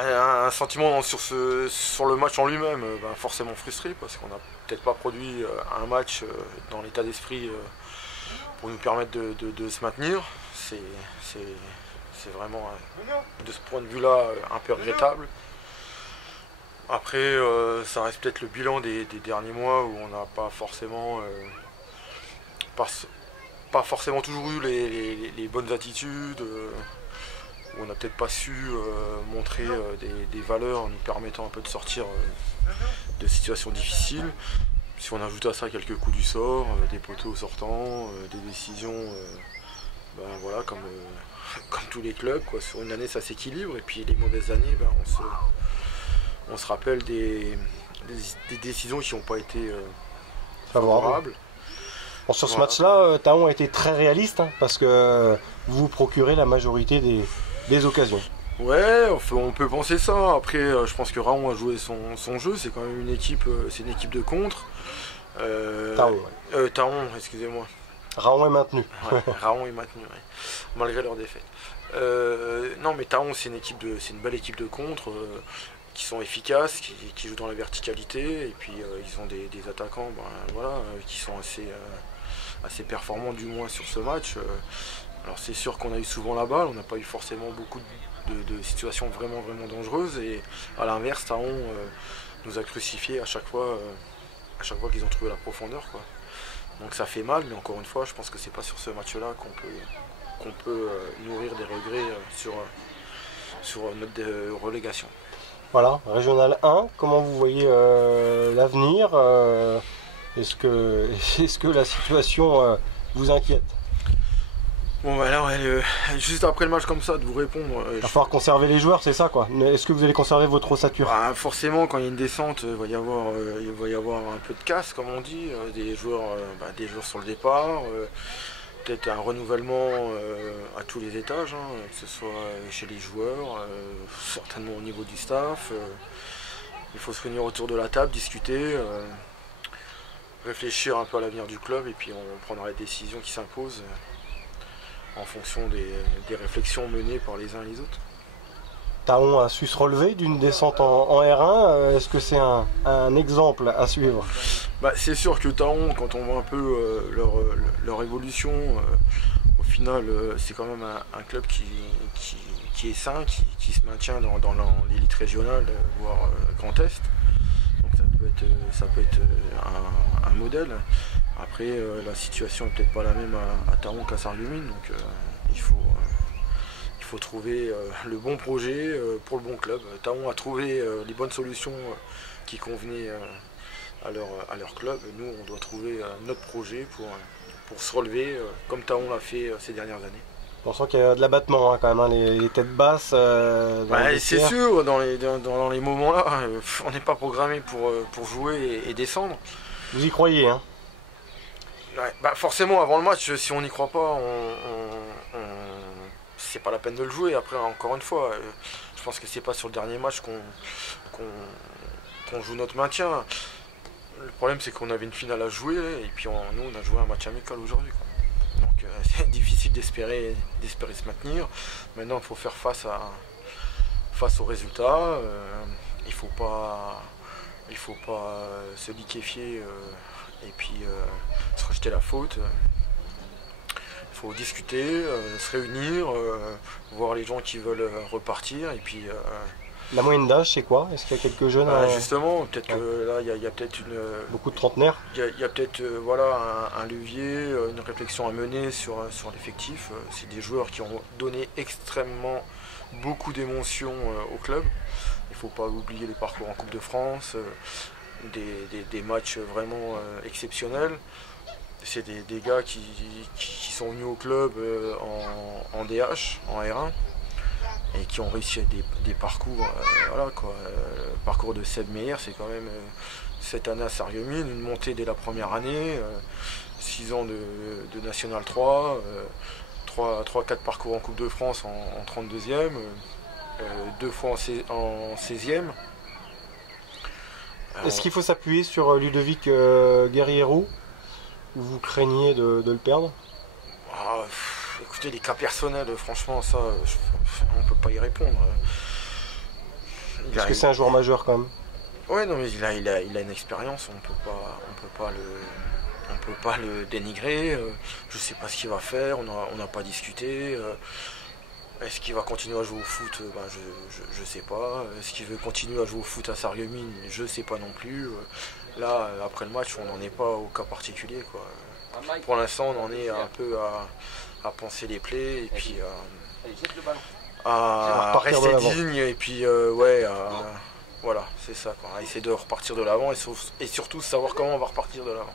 Un sentiment sur le match en lui-même, forcément frustré parce qu'on n'a peut-être pas produit un match dans l'état d'esprit pour nous permettre de se maintenir. C'est vraiment de ce point de vue-là un peu regrettable. Après, ça reste peut-être le bilan des derniers mois où on n'a pas forcément toujours eu les bonnes attitudes, où on n'a peut-être pas su montrer des valeurs nous permettant un peu de sortir de situations difficiles. Si on ajoute à ça quelques coups du sort, des poteaux sortants, des décisions, voilà, comme tous les clubs, quoi. Sur une année ça s'équilibre et puis les mauvaises années, on se rappelle des décisions qui n'ont pas été favorables. Bon, sur ce match-là, Thaon a été très réaliste parce que vous vous procurez la majorité des occasions. Ouais, on peut penser ça. Après, je pense que Raon a joué son jeu. C'est quand même une équipe de contre. Thaon, excusez-moi. Raon est maintenu. Ouais, Raon est maintenu, ouais, malgré leur défaite. Non, mais Thaon, c'est une belle équipe de contre. Qui sont efficaces, qui jouent dans la verticalité, et puis ils ont des attaquants qui sont assez performants du moins sur ce match. Alors c'est sûr qu'on a eu souvent la balle, on n'a pas eu forcément beaucoup de situations vraiment dangereuses, et à l'inverse, Thaon nous a crucifiés à chaque fois qu'ils ont trouvé la profondeur, quoi. Donc ça fait mal, mais encore une fois, je pense que c'est pas sur ce match-là qu'on peut nourrir des regrets sur notre relégation. Voilà, Régional 1, comment vous voyez l'avenir Est-ce que la situation vous inquiète? Bon alors, juste après le match comme ça, de vous répondre... Il va falloir conserver les joueurs, c'est ça quoi. Est-ce que vous allez conserver votre ossature? Forcément, quand il y a une descente, il va y avoir un peu de casse, comme on dit, des joueurs sur le départ, peut-être un renouvellement à tous les étages, que ce soit chez les joueurs, certainement au niveau du staff. Il faut se réunir autour de la table, discuter, réfléchir un peu à l'avenir du club, et puis on prendra les décisions qui s'imposent en fonction des réflexions menées par les uns et les autres. Thaon a su se relever d'une descente en R1, est-ce que c'est un exemple à suivre? C'est sûr que Thaon, quand on voit un peu leur évolution, au final c'est quand même un club qui est sain, qui se maintient dans l'élite régionale, voire Grand Est. Donc ça peut être un modèle. Après la situation n'est peut-être pas la même à Thaon qu'à Sarreguemines, donc il faut trouver le bon projet pour le bon club. Thaon a trouvé les bonnes solutions qui convenaient à leur club. Nous, on doit trouver notre projet pour se relever comme Thaon l'a fait ces dernières années. On sent qu'il y a de l'abattement quand même, les têtes basses. C'est sûr, dans les moments-là, on n'est pas programmé pour jouer et descendre. Vous y croyez, hein? Forcément, avant le match, si on n'y croit pas, c'est pas la peine de le jouer. Après, encore une fois, je pense que c'est pas sur le dernier match qu'on joue notre maintien. Le problème, c'est qu'on avait une finale à jouer, et puis nous, on a joué un match amical aujourd'hui. Donc c'est difficile d'espérer se maintenir. Maintenant, il faut faire face aux résultats. Il faut pas se liquéfier et puis se rejeter la faute. Il faut discuter, se réunir, voir les gens qui veulent repartir, et puis... La moyenne d'âge, c'est quoi? Est-ce qu'il y a quelques jeunes Justement, peut-être que là, il y a peut-être beaucoup de trentenaires. Il y a peut-être un levier, une réflexion à mener sur l'effectif. C'est des joueurs qui ont donné extrêmement beaucoup d'émotions au club. Il ne faut pas oublier les parcours en Coupe de France, des matchs vraiment exceptionnels. C'est des gars qui sont venus au club en DH, en R1, et qui ont réussi des parcours, parcours de Seb Meyer, c'est quand même cette année à Sarreguemines, une montée dès la première année, 6 ans de National 3, 3-4 parcours en Coupe de France en 32e, 2 fois en 16e. Est-ce qu'il faut s'appuyer sur Ludovic Guerriero, ou vous craignez de le perdre? Écoutez, les cas personnels, franchement, ça, on ne peut pas y répondre. Parce que c'est un joueur majeur quand même. Ouais, non, mais il a une expérience, on peut pas le dénigrer. Je sais pas ce qu'il va faire, on n'a pas discuté. Est-ce qu'il va continuer à jouer au foot? Je sais pas. Est-ce qu'il veut continuer à jouer au foot à Sarreguemines? Je sais pas non plus. Là, après le match, on n'en est pas au cas particulier, quoi. Pour l'instant, on en est un peu à penser les plaies et puis à rester digne et puis voilà, c'est ça, quoi. À essayer de repartir de l'avant et surtout savoir comment on va repartir de l'avant.